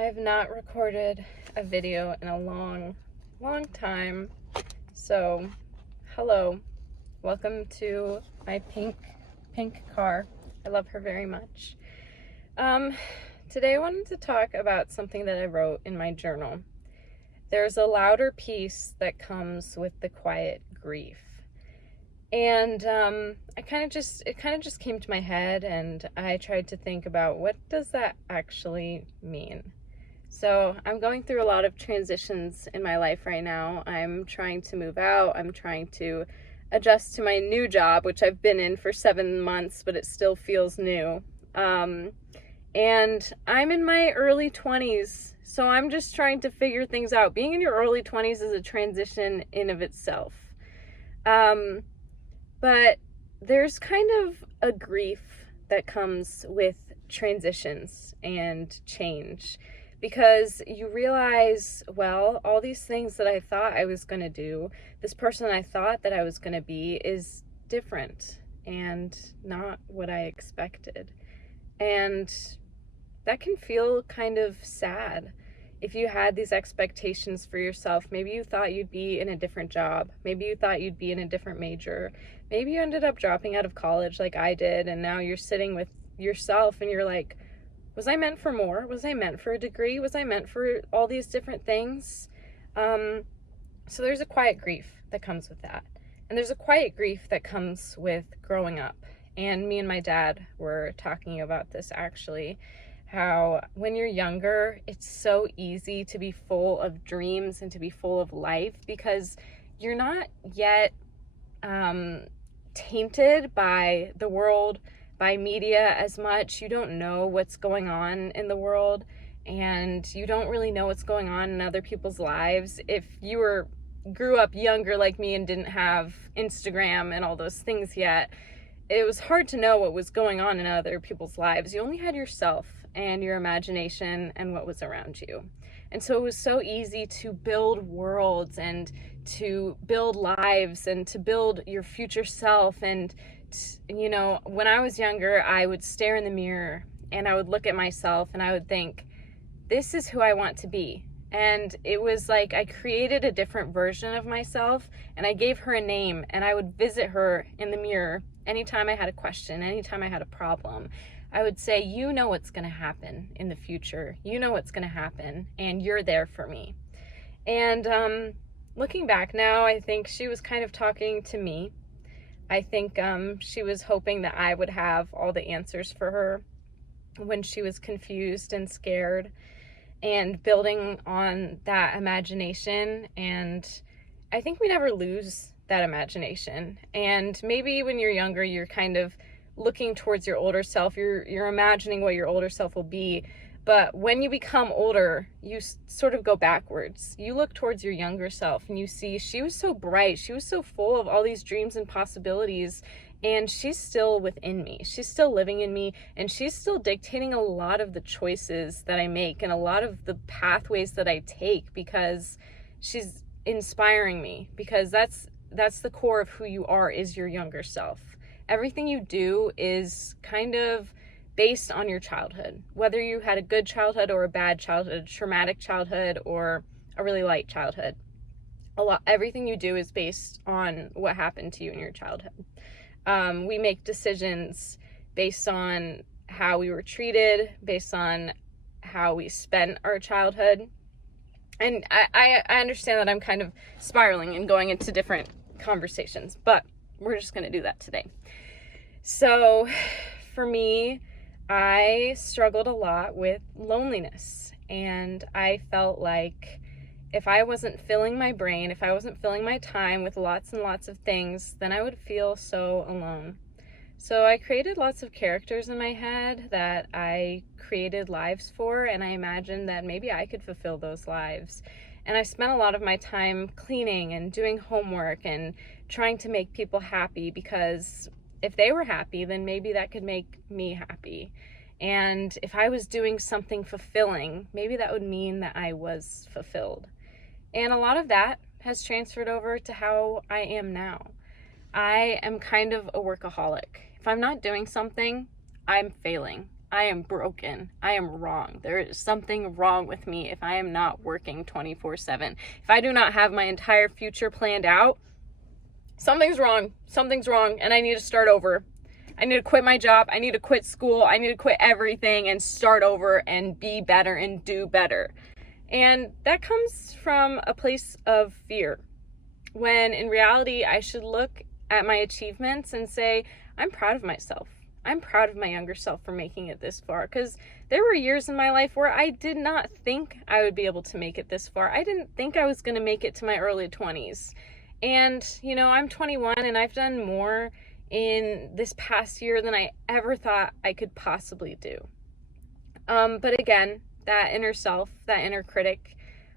I have not recorded a video in a long time. So, hello. Welcome to my pink car. I love her very much. Today I wanted to talk about something that I wrote in my journal. There's a louder peace that comes with the quiet grief. And it kind of just came to my head, and I tried to think about, what does that actually mean? So I'm going through a lot of transitions in my life right now. I'm trying to move out. I'm trying to adjust to my new job, which I've been in for 7 months, but it still feels new. And I'm in my early 20s, so I'm just trying to figure things out. Being in your early 20s is a transition in of itself. But there's kind of a grief that comes with transitions and change, because you realize, well, all these things that I thought I was going to do, this person I thought that I was going to be, is different and not what I expected. And that can feel kind of sad. If you had these expectations for yourself, maybe you thought you'd be in a different job, maybe you thought you'd be in a different major, maybe you ended up dropping out of college like I did, and now you're sitting with yourself and you're like, was I meant for more? Was I meant for a degree? Was I meant for all these different things? So there's a quiet grief that comes with that. And there's a quiet grief that comes with growing up. And me and my dad were talking about this, actually, how when you're younger, it's so easy to be full of dreams and to be full of life, because you're not yet tainted by the world, by media as much. You don't know what's going on in the world, and you don't really know what's going on in other people's lives. If you grew up younger like me and didn't have Instagram and all those things yet, it was hard to know what was going on in other people's lives. You only had yourself and your imagination and what was around you. And so it was so easy to build worlds and to build lives and to build your future self. And you know, when I was younger, I would stare in the mirror and I would look at myself and I would think, this is who I want to be. And it was like I created a different version of myself, and I gave her a name, and I would visit her in the mirror anytime I had a question, anytime I had a problem. I would say, you know what's going to happen in the future. You know what's going to happen, and you're there for me. And looking back now, I think she was kind of talking to me. I think she was hoping that I would have all the answers for her when she was confused and scared, and building on that imagination. And I think we never lose that imagination. And maybe when you're younger, you're kind of looking towards your older self. You're imagining what your older self will be. But when you become older, you sort of go backwards. You look towards your younger self and you see, she was so bright. She was so full of all these dreams and possibilities. And she's still within me. She's still living in me. And she's still dictating a lot of the choices that I make and a lot of the pathways that I take, because she's inspiring me. Because that's the core of who you are, is your younger self. Everything you do is kind of based on your childhood, whether you had a good childhood or a bad childhood, traumatic childhood or a really light childhood. Everything you do is based on what happened to you in your childhood. We make decisions based on how we were treated, based on how we spent our childhood. And I understand that I'm kind of spiraling and going into different conversations, but we're just going to do that today. So for me, I struggled a lot with loneliness, and I felt like if I wasn't filling my brain, if I wasn't filling my time with lots and lots of things, then I would feel so alone. So I created lots of characters in my head that I created lives for, and I imagined that maybe I could fulfill those lives. And I spent a lot of my time cleaning and doing homework and trying to make people happy, because if they were happy, then maybe that could make me happy. And if I was doing something fulfilling, maybe that would mean that I was fulfilled. And a lot of that has transferred over to how I am now. I am kind of a workaholic. If I'm not doing something, I'm failing. I am broken. I am wrong. There is something wrong with me if I am not working 24/7. If I do not have my entire future planned out, something's wrong. Something's wrong, and I need to start over. I need to quit my job. I need to quit school. I need to quit everything and start over and be better and do better. And that comes from a place of fear, when in reality, I should look at my achievements and say, I'm proud of myself. I'm proud of my younger self for making it this far, because there were years in my life where I did not think I would be able to make it this far. I didn't think I was going to make it to my early 20s. And, I'm 21 and I've done more in this past year than I ever thought I could possibly do. But again, that inner self, that inner critic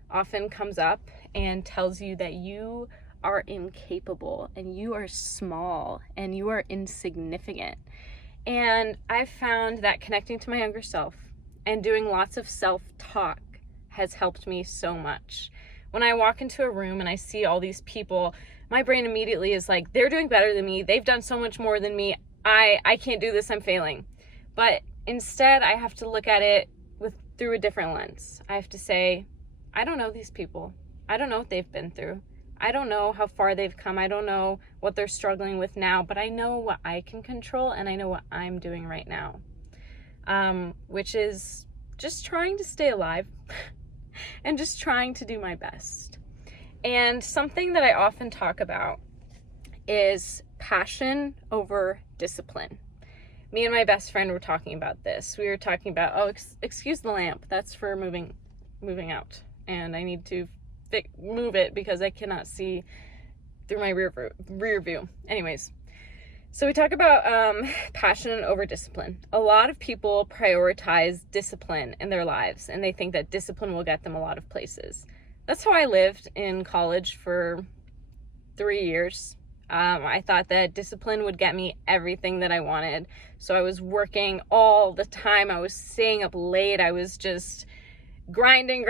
often comes up and tells you that you are incapable and you are small and you are insignificant. And I've found that connecting to my younger self and doing lots of self-talk has helped me so much. When I walk into a room and I see all these people, my brain immediately is like, they're doing better than me. They've done so much more than me. I can't do this. I'm failing. But instead, I have to look at it through a different lens. I have to say, I don't know these people. I don't know what they've been through. I don't know how far they've come. I don't know what they're struggling with now, but I know what I can control and I know what I'm doing right now, which is just trying to stay alive and just trying to do my best. And something that I often talk about is passion over discipline. Me and my best friend were talking about this. We were talking about, excuse the lamp. That's for moving out. And I need to move it because I cannot see through my rear view. Anyways, so we talk about passion over discipline. A lot of people prioritize discipline in their lives, and they think that discipline will get them a lot of places. That's how I lived in college for 3 years. I thought that discipline would get me everything that I wanted. So I was working all the time. I was staying up late. I was just grinding.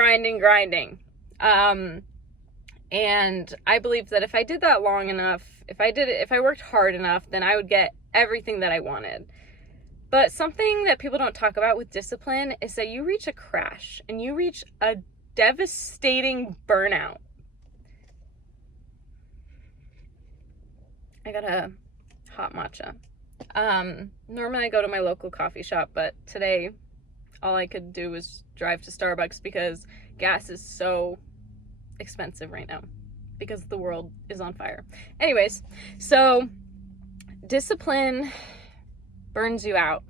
And I believed that if I did that long enough, if I worked hard enough, then I would get everything that I wanted. But something that people don't talk about with discipline is that you reach a crash and you reach a devastating burnout. I got a hot matcha. Normally I go to my local coffee shop, but today all I could do was drive to Starbucks because gas is so expensive right now because the world is on fire. Anyways, so discipline burns you out,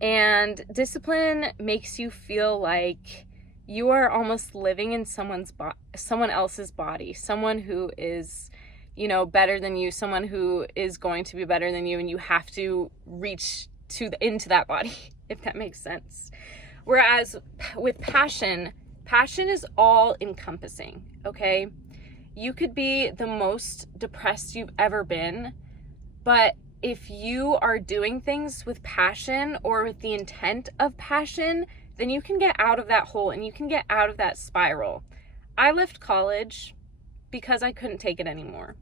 and discipline makes you feel like you are almost living in someone else's body, someone who is, better than you, someone who is going to be better than you, and you have to reach into that body, if that makes sense. Whereas with passion is all encompassing, okay? You could be the most depressed you've ever been, but if you are doing things with passion or with the intent of passion, then you can get out of that hole and you can get out of that spiral. I left college because I couldn't take it anymore.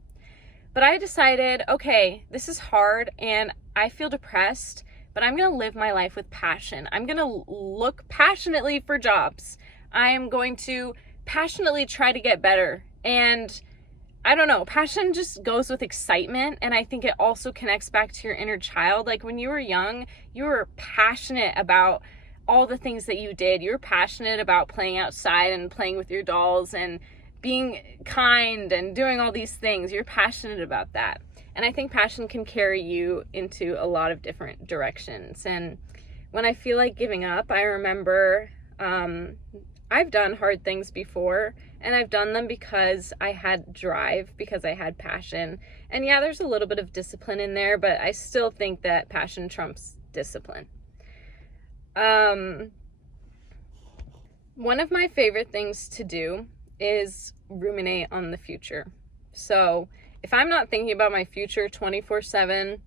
But I decided, okay, this is hard and I feel depressed, but I'm going to live my life with passion. I'm going to look passionately for jobs. I am going to passionately try to get better. And I don't know, passion just goes with excitement. And I think it also connects back to your inner child. Like when you were young, you were passionate about all the things that you did. You were passionate about playing outside and playing with your dolls and being kind and doing all these things. You're passionate about that. And I think passion can carry you into a lot of different directions. And when I feel like giving up, I remember I've done hard things before, and I've done them because I had drive, because I had passion. And yeah, there's a little bit of discipline in there, but I still think that passion trumps discipline. One of my favorite things to do is ruminate on the future. So if I'm not thinking about my future 24/7,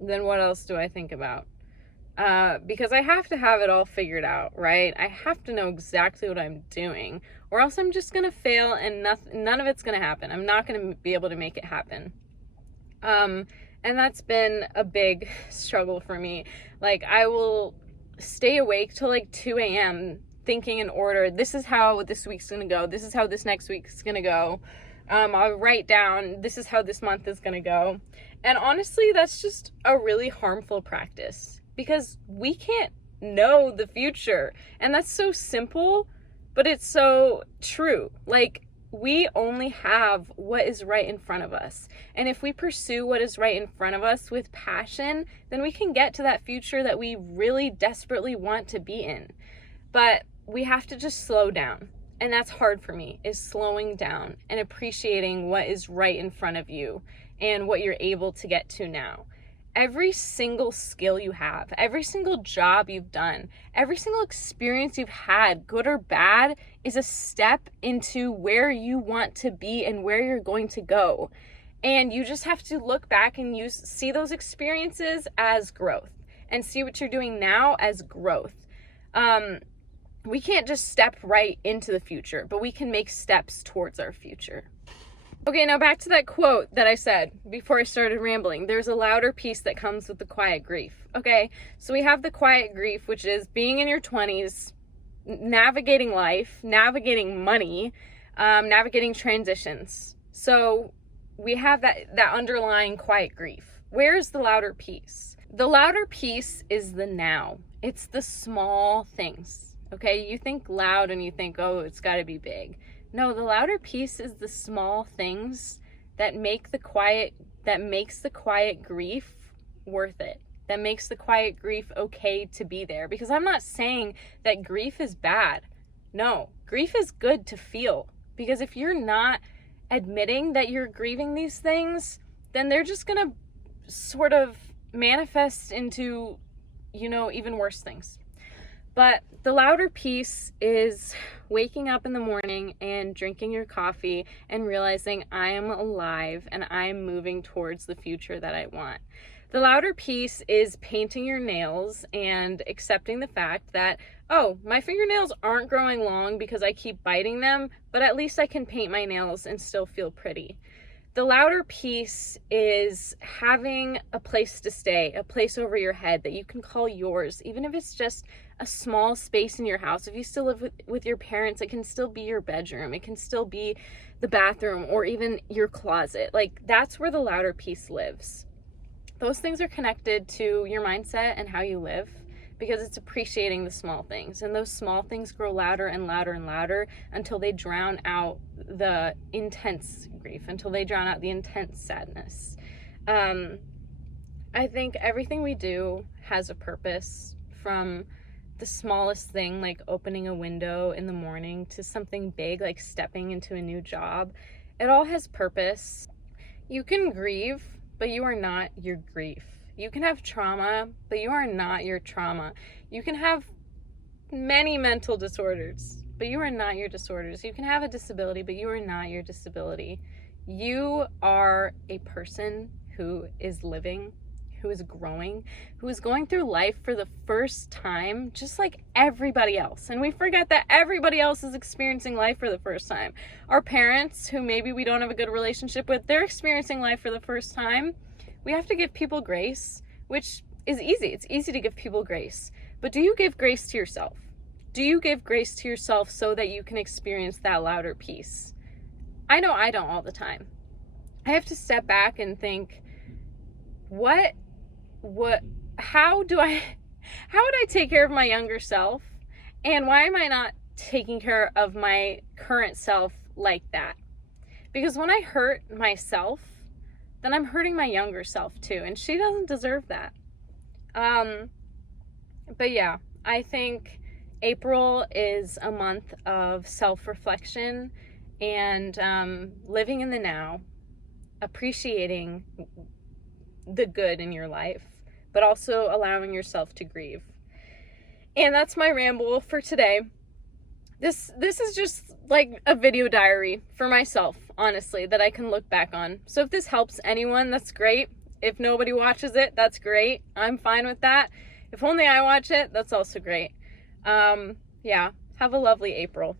then what else do I think about? Because I have to have it all figured out, right? I have to know exactly what I'm doing, or else I'm just going to fail and none of it's going to happen. I'm not going to be able to make it happen. And And that's been a big struggle for me. Like, I will stay awake till like 2 a.m. thinking in order, this is how this week's gonna go, this is how this next week's gonna go. I'll write down, this is how this month is gonna go. And honestly, that's just a really harmful practice because we can't know the future. And that's so simple, but it's so true. Like, we only have what is right in front of us. And if we pursue what is right in front of us with passion, then we can get to that future that we really desperately want to be in. But we have to just slow down. And that's hard for me, is slowing down and appreciating what is right in front of you and what you're able to get to now. Every single skill you have, every single job you've done, every single experience you've had, good or bad, is a step into where you want to be and where you're going to go. And you just have to look back and see those experiences as growth and see what you're doing now as growth. We can't just step right into the future, but we can make steps towards our future. Okay, now back to that quote that I said before I started rambling. There's a louder peace that comes with the quiet grief. Okay, so we have the quiet grief, which is being in your 20s, navigating life, navigating money, navigating transitions. So we have that underlying quiet grief. Where's the louder peace? The louder peace is the now. It's the small things. Okay, you think loud and you think, oh, it's got to be big. No, the louder piece is the small things that makes the quiet grief worth it. That makes the quiet grief okay to be there. Because I'm not saying that grief is bad. No, grief is good to feel. Because if you're not admitting that you're grieving these things, then they're just going to sort of manifest into, even worse things. But the louder piece is waking up in the morning and drinking your coffee and realizing I am alive and I am moving towards the future that I want. The louder piece is painting your nails and accepting the fact that, oh, my fingernails aren't growing long because I keep biting them, but at least I can paint my nails and still feel pretty. The louder piece is having a place to stay, a place over your head that you can call yours, even if it's just a small space in your house. If you still live with your parents, it can still be your bedroom. It can still be the bathroom or even your closet. Like, that's where the louder piece lives. Those things are connected to your mindset and how you live, because it's appreciating the small things. And those small things grow louder and louder and louder until they drown out the intense grief, until they drown out the intense sadness. I think everything we do has a purpose, from the smallest thing, like opening a window in the morning, to something big, like stepping into a new job. It all has purpose. You can grieve, but you are not your grief. You can have trauma, but you are not your trauma. You can have many mental disorders, but you are not your disorders. You can have a disability, but you are not your disability. You are a person who is living, who is growing, who is going through life for the first time, just like everybody else. And we forget that everybody else is experiencing life for the first time. Our parents, who maybe we don't have a good relationship with, they're experiencing life for the first time. We have to give people grace, which is easy. It's easy to give people grace. But do you give grace to yourself? Do you give grace to yourself so that you can experience that louder peace? I know I don't all the time. I have to step back and think, how would I take care of my younger self? And why am I not taking care of my current self like that? Because when I hurt myself, then I'm hurting my younger self too, and she doesn't deserve that. But yeah, I think April is a month of self-reflection and living in the now, appreciating the good in your life, but also allowing yourself to grieve. And that's my ramble for today. This is just like a video diary for myself, honestly, that I can look back on. So if this helps anyone, that's great. If nobody watches it, that's great. I'm fine with that. If only I watch it, that's also great. Yeah, have a lovely April.